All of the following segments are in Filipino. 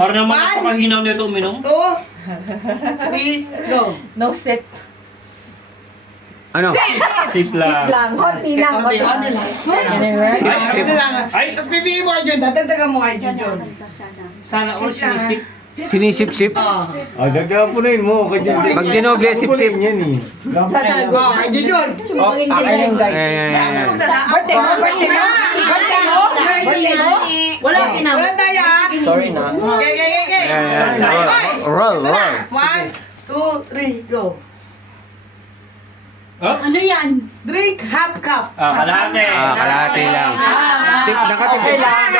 Para naman napakahinaw nito uminom. 2, 3, go. No set. Ano? Sip lang. Lang, konti lang. Konti lang. Ganun lang. Ay! Tapos bibigyan mo kay Jun. Dadagdagan mo kay Jun. Sana all sinisip. Sinisip-sip? Gagapunin mo. Pag dinoble, sip-sip. yan eh. Tatago. Oh, kay Jun. Maging guys. Ayan. Birthday mo, birthday mo. Birthday mo. Birthday mo. Wala kinam. Walang daya. Sorry na. Okay. Roll. 1, 2, 3, go. Ano yan? Drink half cup. Kalahati. Kalahati lang. Nakatipid lang.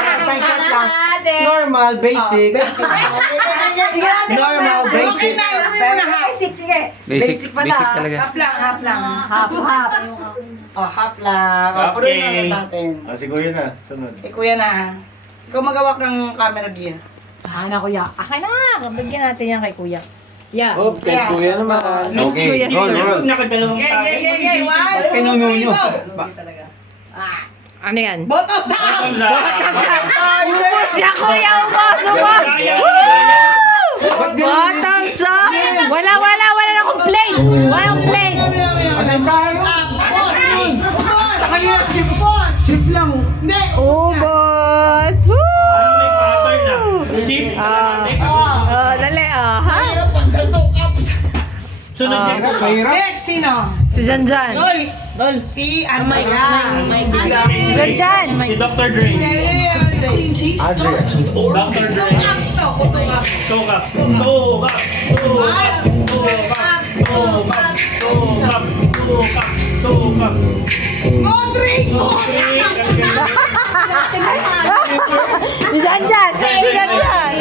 Normal, basic. Normal, Okay basic. na, inumin mo na half. Basic, sige. Basic pala. talaga. Half lang. Half. Oh, half lang. O, puro Okay. na natin. Si Kuya na. Sunod. Kuya na. Ikaw magawak ng camera gear. Na kuya. Akin na. Bigyan natin yan kay kuya. Yeah. Oh, kay Kuya naman. Okay, roll. Nakadalawang Okay. 1, 2, Kinuno 3, nyo. go. Ano yan? Bottom sa half. Ubus ya kuya, ubus. Bottoms up. Wala na complain. Walang complain. Anong tayo? Sa kanila, sip lang. Hindi. Ubus. Parang may pattern na. Sip. Kalahati. Oh, dali ha. Ayaw pag two cups. Sunod yan. Next, sino? Si Janjan. Dol. Si Andrea. Si Janjan. Si Dr. Dre. Adrian. Dr. Dre. Two cups to. Two cups. Two cups. Two cups. Two cups. Two cups. Two cups. Two cups. Two cups. Two cups. Go drink! Si Janjan. Si Janjan.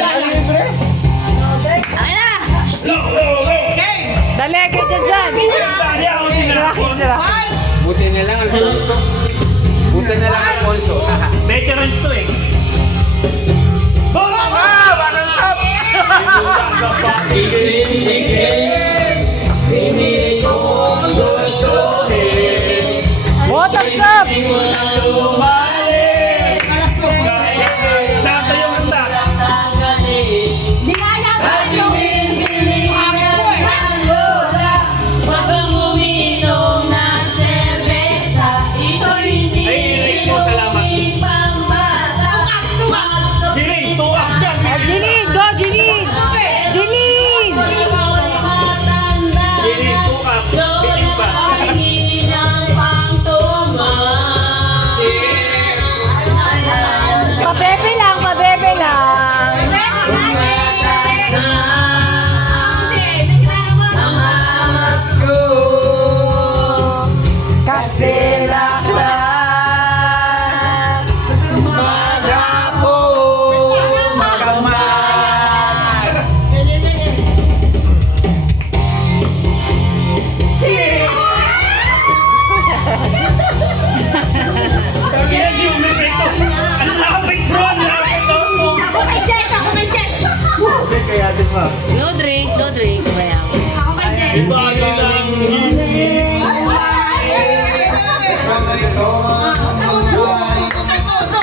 Akin na. Okay! Dali kay Janjan. Dali ako tinapon. One, Buti na lang, Alfonso. Buti na lang, Alfonso. Veterans to eh. Boom! Parang shop! Bottoms up. Sakto yung kanta. Ay, mo, salamat. Jiling, two ups yan. Jilin, go Jilin. Jilin. Jiling, two ups. Bitin pa. Pabebe lang, pabebe lang. Kasi laklan. Magapon. Magamay. Sabi na, di umipit to. Ang lapit bro, ang lapit to. Kaya din ba? No drink, no drink. Ibali lang.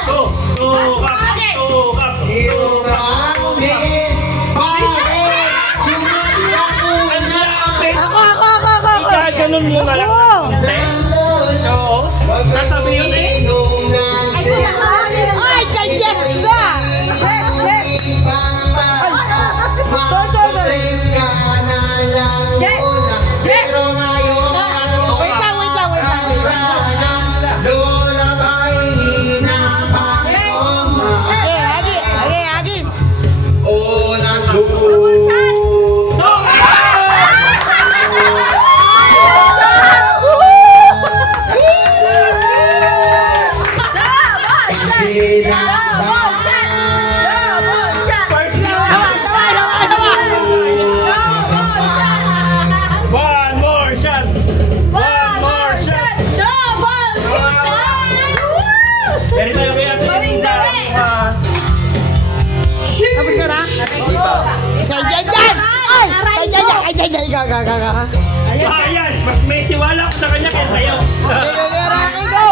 Two cups. Two cups. Two cups. Ang lapit. Ako. Ganun mo na lang. Oo. Oo. Tatabi yun eh. ay, kay Jex na! Yes. Yes. Wait lang. Okay, Agis. First Sama. One more shot. Dari tayo kaya sa Tapos ka na? Kay Janjan! Ay, kay Janjan! Gaga. Ayan, mas may tiwala ko sa kanya kaysa sa'yo. Okay, Rocky, go!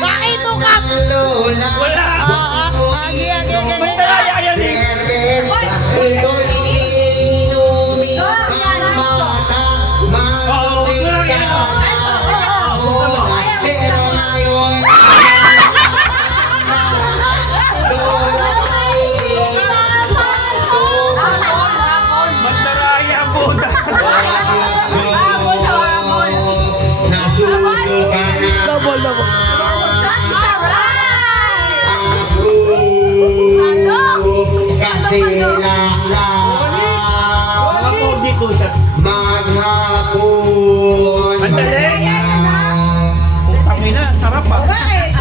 Bakit 2 cups? Wala. Agi. Ba't nalaya yan eh? ganda mo. Mga pogi ko siya. Maghapon. Ang dali. Putang ina, sarap ah. Bakit?